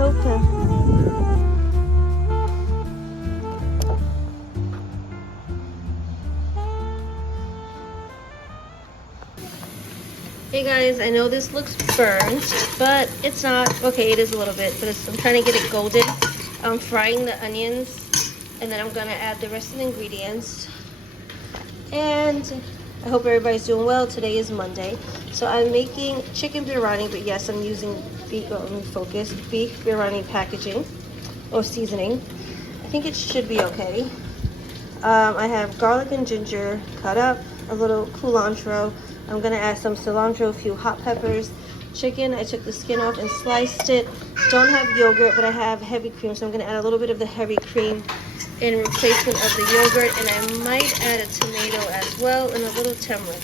hope. Hey guys, I know this looks burnt, but it's not. Okay, it is a little bit, but I'm trying to get it golden. I'm frying the onions, and then I'm gonna add the rest of the ingredients. And I hope everybody's doing well. Today is Monday, so I'm making chicken biryani, but yes, I'm using beef. Let me focus. Beef biryani packaging or seasoning. I think it should be okay. I have garlic and ginger cut up, a little culantro. I'm gonna add some cilantro, a few hot peppers. Chicken, I took the skin off and sliced it. Don't have yogurt, but I have heavy cream, so I'm gonna add a little bit of the heavy cream in replacement of the yogurt, and I might add a tomato as well and a little turmeric.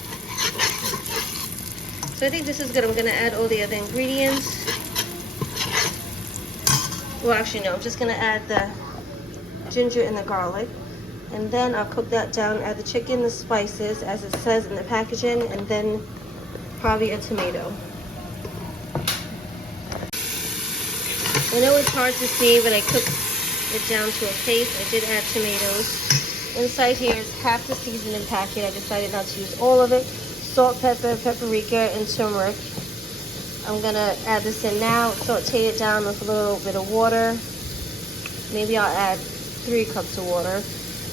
So I think this is good. I'm gonna add all the other ingredients. Well, actually no, I'm just gonna add the ginger and the garlic. And then I'll cook that down, add the chicken, the spices, as it says in the packaging, and then probably a tomato. I know it's hard to see, but I cooked it down to a paste. I did add tomatoes. Inside here is half the seasoning packet. I decided not to use all of it. Salt, pepper, paprika, and turmeric. I'm gonna add this in now, saute it down with a little bit of water. Maybe I'll add 3 cups of water.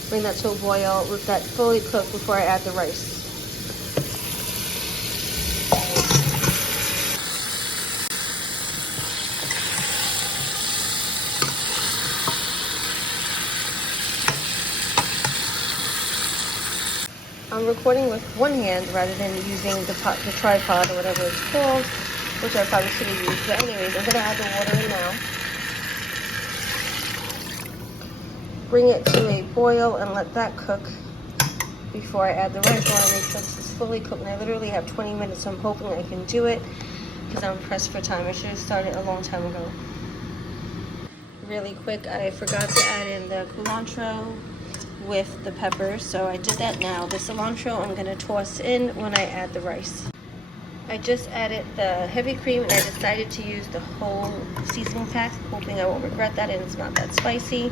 Bring that to a boil, let that fully cook before I add the rice. I'm recording with one hand rather than using the tripod or whatever it's called, which I probably should have used. But anyways, I'm gonna add the water in now. Bring it to a boil and let that cook before I add the rice. I want to make sure this is fully cooked, and I literally have 20 minutes, so I'm hoping I can do it because I'm pressed for time. I should have started a long time ago. Really quick, I forgot to add in the culantro with the peppers, so I did that now. The cilantro I'm going to toss in when I add the rice. I just added the heavy cream, and I decided to use the whole seasoning pack, hoping I won't regret that and it's not that spicy.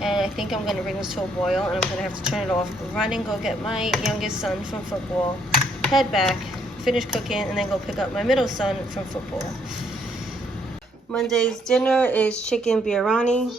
And I think I'm going to bring this to a boil, and I'm going to have to turn it off, run and go get my youngest son from football, head back, finish cooking, and then go pick up my middle son from football. Monday's dinner is chicken biryani.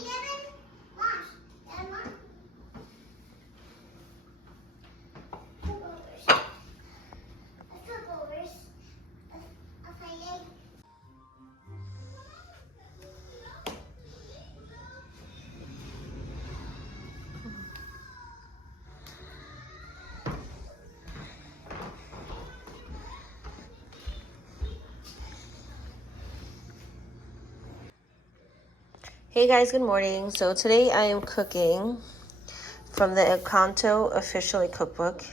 Hey guys, good morning. So today I am cooking from the Encanto officially cookbook,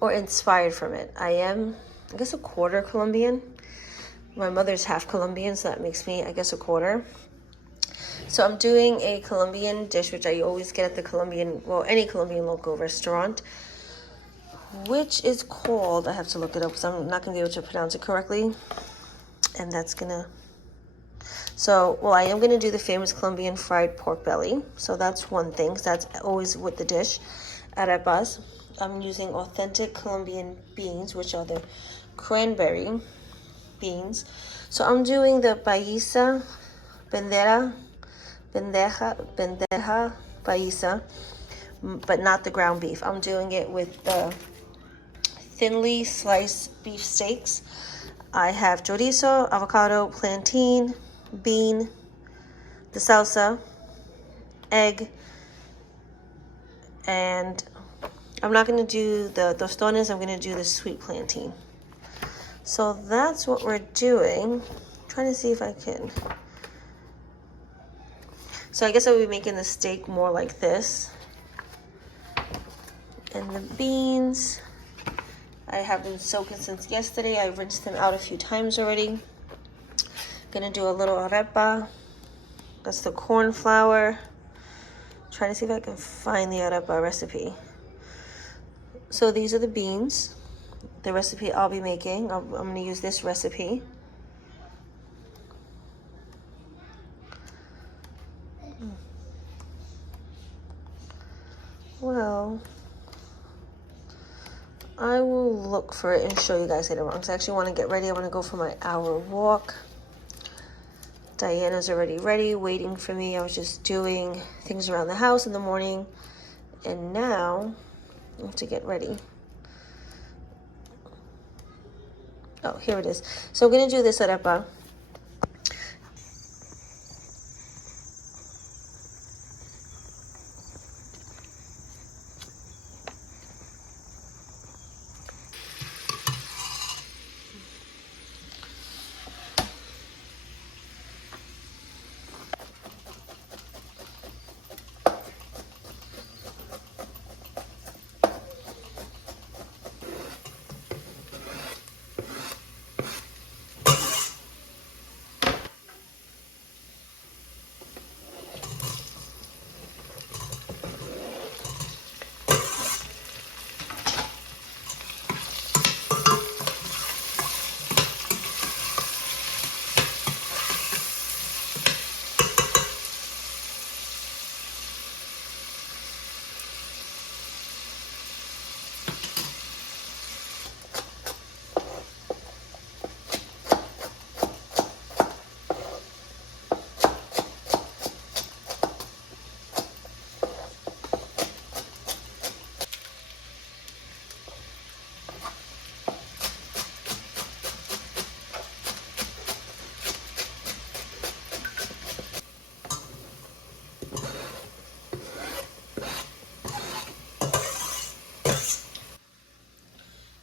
or inspired from it. I am, I guess, a quarter Colombian. My mother's half Colombian, so that makes me, I guess, a quarter. So I'm doing a Colombian dish, which I always get at the Colombian, well, any Colombian local restaurant, which is called, I have to look it up because I'm not going to be able to pronounce it correctly. And that's going to, so, well, I am going to do the famous Colombian fried pork belly. So that's one thing, because that's always with the dish. Arepas. I'm using authentic Colombian beans, which are the cranberry beans. So I'm doing the paisa, bandeja paisa, but not the ground beef. I'm doing it with the thinly sliced beef steaks. I have chorizo, avocado, plantain, bean, the salsa, egg, and I'm not going to do the tostones. I'm going to do the sweet plantain. So that's what we're doing. I'm trying to see if I can. So I guess I would be making the steak more like this. And the beans, I have been soaking since yesterday. I rinsed them out a few times already. Gonna do a little arepa. That's the corn flour. Trying to see if I can find the arepa recipe. So these are the beans. The recipe I'll be making. I'm gonna use this recipe. Well, I will look for it and show you guys later on. Because I actually want to get ready. I want to go for my hour walk. Diana's already ready, waiting for me. I was just doing things around the house in the morning. And now I have to get ready. Oh, here it is. So I'm going to do this arepa.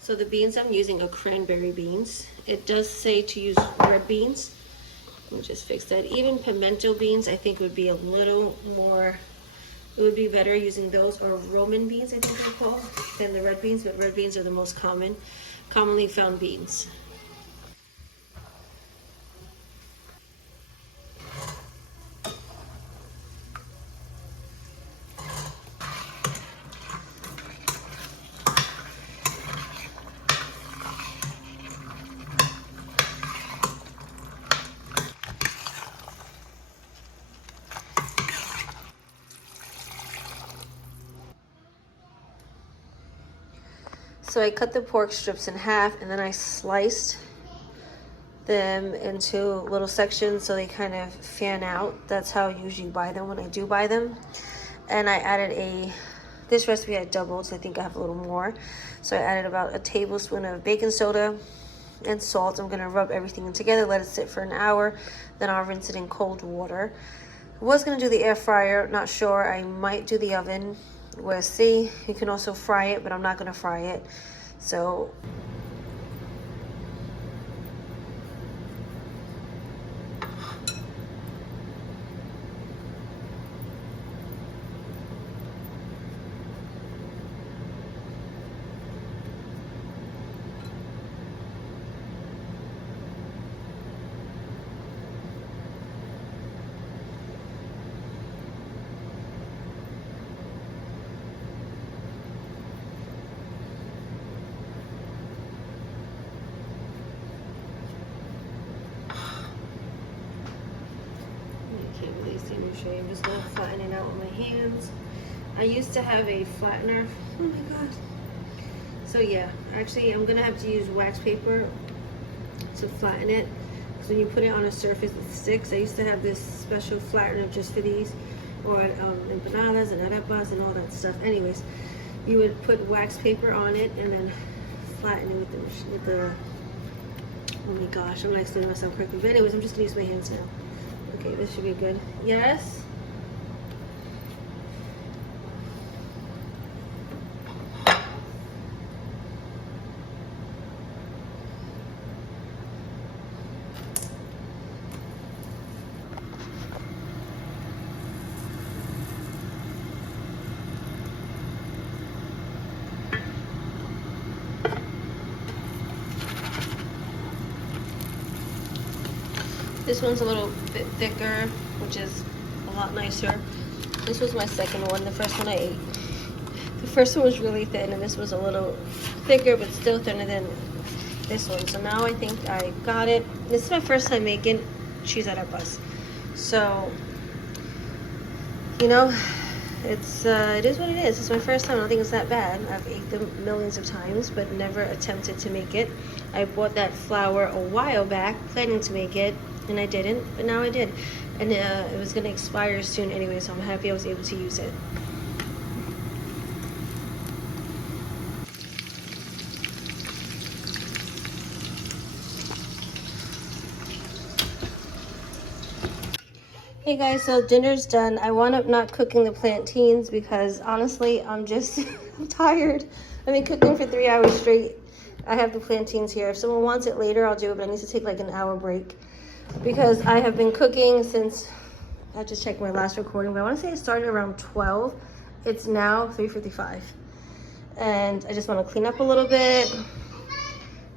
So the beans I'm using are cranberry beans. It does say to use red beans. Let me just fix that. Even pimento beans, I think would be a little more, it would be better using those, or Roman beans, I think they're called, than the red beans, but red beans are the most commonly found beans. So I cut the pork strips in half, and then I sliced them into little sections so they kind of fan out. That's how I usually buy them when I do buy them. And I added this recipe I doubled, so I think I have a little more. So I added about a tablespoon of baking soda and salt. I'm gonna rub everything in together, let it sit for an hour, then I'll rinse it in cold water. I was gonna do the air fryer, not sure. I might do the oven. We'll see. You can also fry it, but I'm not gonna fry it. So I'm just gonna flatten it out with my hands. I used to have a flattener. Oh my god. So yeah, actually I'm gonna have to use wax paper to flatten it, because when you put it on a surface it sticks. I used to have this special flattener just for these, or empanadas and arepas and all that stuff. Anyways, you would put wax paper on it and then flatten it with the oh my gosh, I'm not explaining myself correctly. But anyways, I'm just gonna use my hands now. Okay, this should be good. Yes. This one's a little bit thicker, which is a lot nicer. This was my second one. The first one I ate. The first one was really thin, and this was a little thicker, but still thinner than this one. So now I think I got it. This is my first time making cheese arepas. So You know, it is what it is. It's my first time. I don't think it's that bad. I've ate them millions of times, but never attempted to make it. I bought that flour a while back, planning to make it, and I didn't, but now I did. And it was gonna expire soon anyway, so I'm happy I was able to use it. Hey guys, so dinner's done. I wound up not cooking the plantains because honestly, I'm tired. I've been cooking for 3 hours straight. I have the plantains here. If someone wants it later, I'll do it, but I need to take like an hour break because I have been cooking since, I just checked my last recording, but I want to say it started around 12. It's now 3:55. And I just want to clean up a little bit.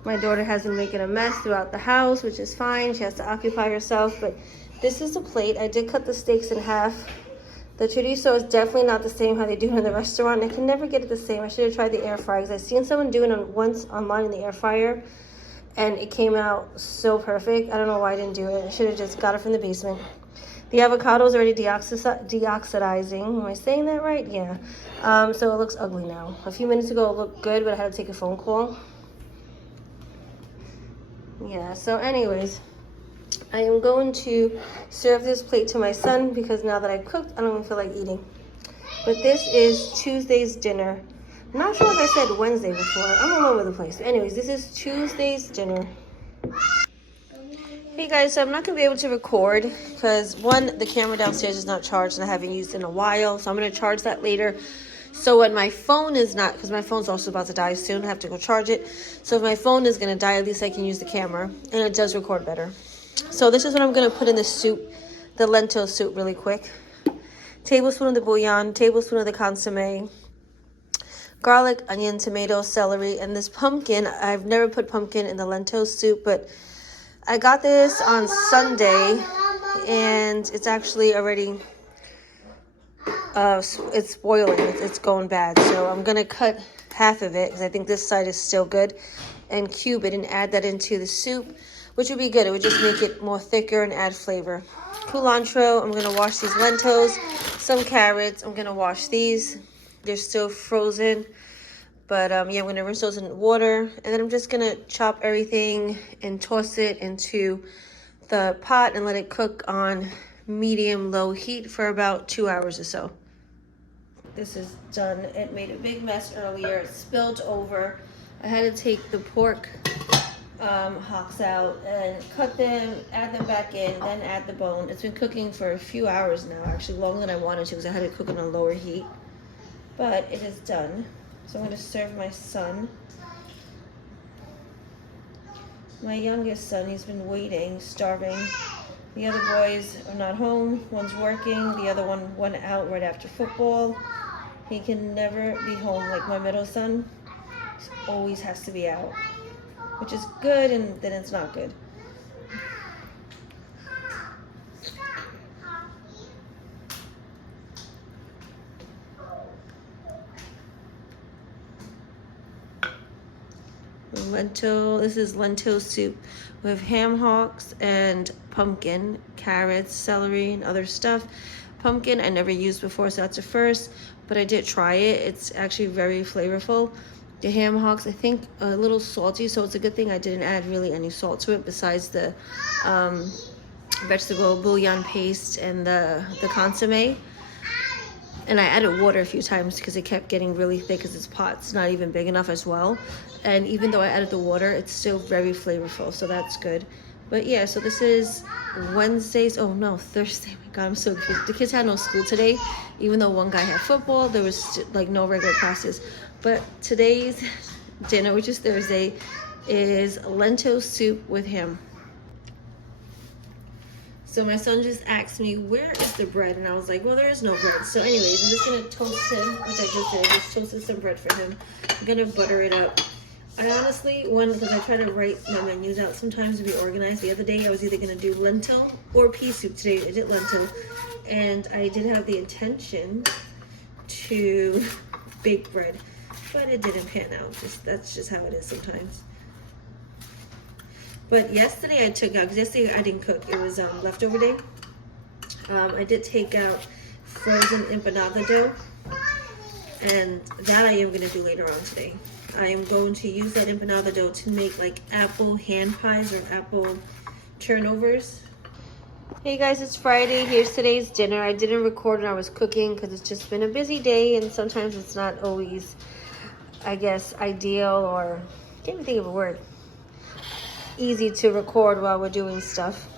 My daughter has been making a mess throughout the house, which is fine. She has to occupy herself, but this is the plate. I did cut the steaks in half. The chorizo is definitely not the same how they do it in the restaurant. I can never get it the same. I should have tried the air fryer because I've seen someone doing it once online in the air fryer and it came out so perfect. I don't know why I didn't do it. I should have just got it from the basement. The avocado is already deoxidizing. Am I saying that right? Yeah. So it looks ugly now. A few minutes ago it looked good, but I had to take a phone call. Yeah, so anyways, I am going to serve this plate to my son because now that I've cooked, I don't even feel like eating. But this is Tuesday's dinner. I'm not sure if I said Wednesday before. I'm all over the place. Anyways, this is Tuesday's dinner. Hey guys, so I'm not going to be able to record because one, the camera downstairs is not charged and I haven't used it in a while. So I'm going to charge that later. So when my phone is not, because my phone's also about to die soon, I have to go charge it. So if my phone is going to die, at least I can use the camera and it does record better. So this is what I'm going to put in the soup, the lentil soup really quick. Tablespoon of the bouillon, tablespoon of the consomme, garlic, onion, tomato, celery, and this pumpkin. I've never put pumpkin in the lentil soup, but I got this on Sunday and it's actually already, it's boiling, it's going bad. So I'm going to cut half of it because I think this side is still good and cube it and add that into the soup, which would be good. It would just make it more thicker and add flavor. Cilantro, I'm going to wash these lentils. Some carrots, I'm going to wash these. They're still frozen. But yeah, I'm going to rinse those in water. And then I'm just going to chop everything and toss it into the pot and let it cook on medium-low heat for about 2 hours or so. This is done. It made a big mess earlier. It spilled over. I had to take the pork hocks out and cut them, add them back in, then add the bone. It's been cooking for a few hours now, actually longer than I wanted to because I had to cook it on lower heat. But it is done. So I'm going to serve my son. My youngest son, he's been waiting, starving. The other boys are not home. One's working. The other one went out right after football. He can never be home like my middle son. He always has to be out, which is good and then it's not good. Lentil, this is lentil soup with ham hocks and pumpkin, carrots, celery, and other stuff. Pumpkin I never used before, so that's a first, but I did try it. It's actually very flavorful. The ham hocks, I think a little salty, so it's a good thing I didn't add really any salt to it besides the vegetable bouillon paste and the consomme. And I added water a few times because it kept getting really thick because this pot's not even big enough as well. And even though I added the water, it's still very flavorful, so that's good. But yeah, so this is Wednesday's, oh no, Thursday. Oh my God, I'm so confused. The kids had no school today. Even though one guy had football, there was like no regular classes. But today's dinner, which is Thursday, is lentil soup with ham. So my son just asked me, where is the bread? And I was like, well, there is no bread. So anyways, I'm just going to toast him, which I just did. I just toasted some bread for him. I'm going to butter it up. I honestly, because I try to write my menus out sometimes to be organized. The other day, I was either going to do lentil or pea soup. Today, I did lentil. And I did have the intention to bake bread. But it didn't pan out. That's just how it is sometimes. But yesterday I took out, because yesterday I didn't cook. It was leftover day. I did take out frozen empanada dough, and that I am going to do later on today. I am going to use that empanada dough to make like apple hand pies or apple turnovers. Hey guys, it's Friday. Here's today's dinner. I didn't record when I was cooking because it's just been a busy day, and sometimes it's not always, I guess, ideal, or can't even think of a word, easy to record while we're doing stuff.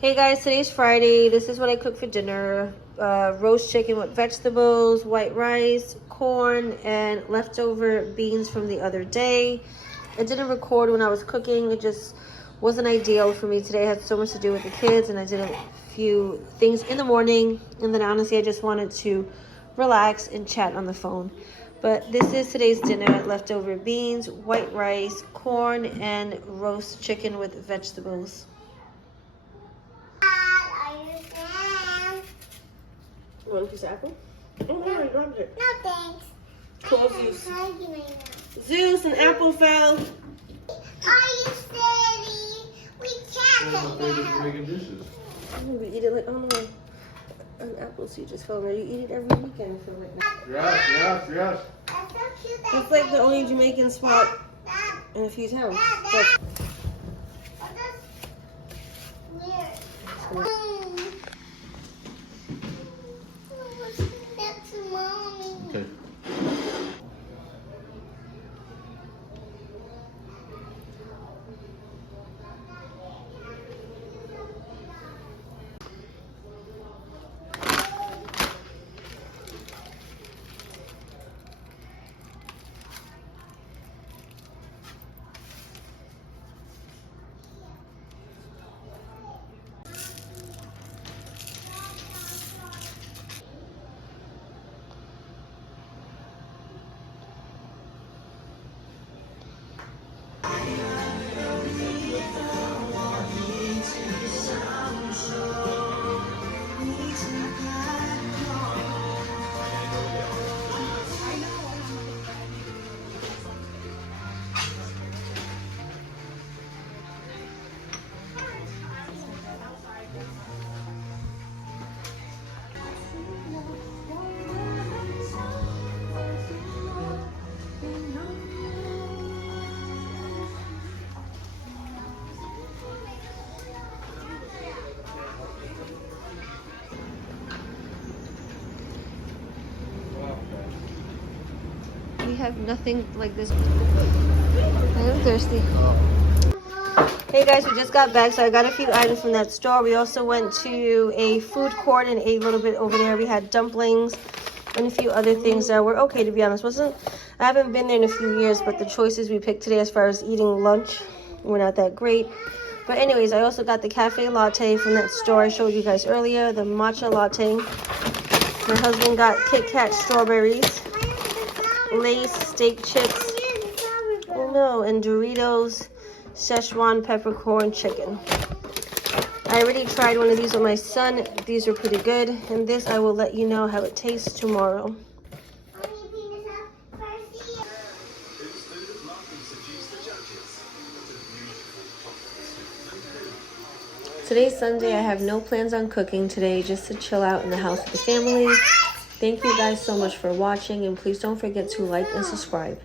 Hey guys, today's Friday. This is what I cooked for dinner. Roast chicken with vegetables, white rice, corn, and leftover beans from the other day. I didn't record when I was cooking. It just wasn't ideal for me today. I had so much to do with the kids, and I did a few things in the morning, and then honestly I just wanted to relax and chat on the phone. But this is today's dinner: leftover beans, white rice, corn, and roast chicken with vegetables. You want a piece of apple? Oh, no, you dropped it. No, thanks. Cool, Zeus. Zeus, an apple fell. Are you steady? We can't take that. Making dishes. We eat it like, oh no, an apple seed just fell there. You eat it every weekend for like now. Yes. That's so cute. It's like the only Jamaican spot in a few towns. But That's weird. That's mommy. Okay. we have nothing like this. I am thirsty. Hey guys, we just got back, so I got a few items from that store. We also went to a food court and ate a little bit over there. We had dumplings and a few other things that were okay, to be honest. I haven't been there in a few years, but the choices we picked today as far as eating lunch were not that great. But anyways, I also got the cafe latte from that store I showed you guys earlier, the matcha latte. My husband got Kit Kat strawberries, Lay's steak chips, oh no, and Doritos Szechuan peppercorn chicken. I already tried one of these with my son. These are pretty good, and this I will let you know how it tastes tomorrow. Today's Sunday. I have no plans on cooking today, just to chill out in the house with the family. Thank you guys so much for watching, and please don't forget to like and subscribe.